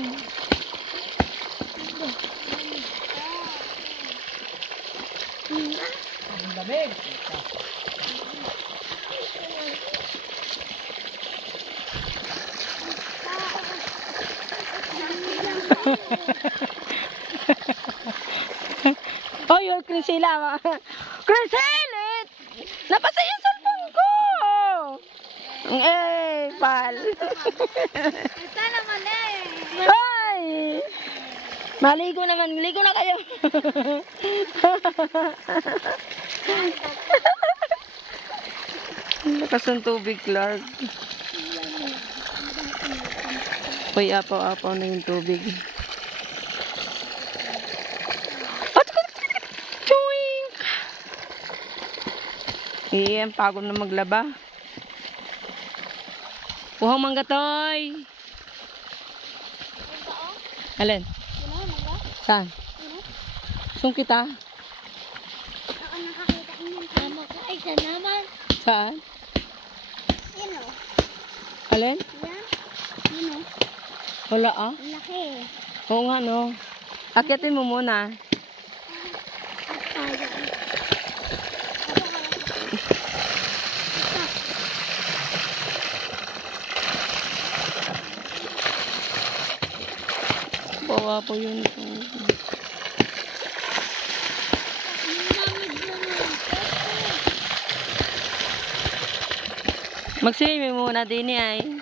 Ang lamig. Oh, yun, Crisila. Crisila! Napasa yung cellphone ko! Eh, pal. Ito naman eh. Ay! Maligo naman. Ligo na kayo. Lakas ng tubig, Clark. Uy, apaw-apaw na yung tubig. Chuing! Iyan, pagod na maglaba. Puhang manggatoy. Alin? Saan? Saan kita? Ako nakakita yung tama ko. Ay, saan naman? Saan? Yan o. Alin? Yan. Yan o. Wala ah. Ang laki. Oo nga no. Akyatin mo muna. Tayo. Bawa po yun. Mag-swimming muna din ay.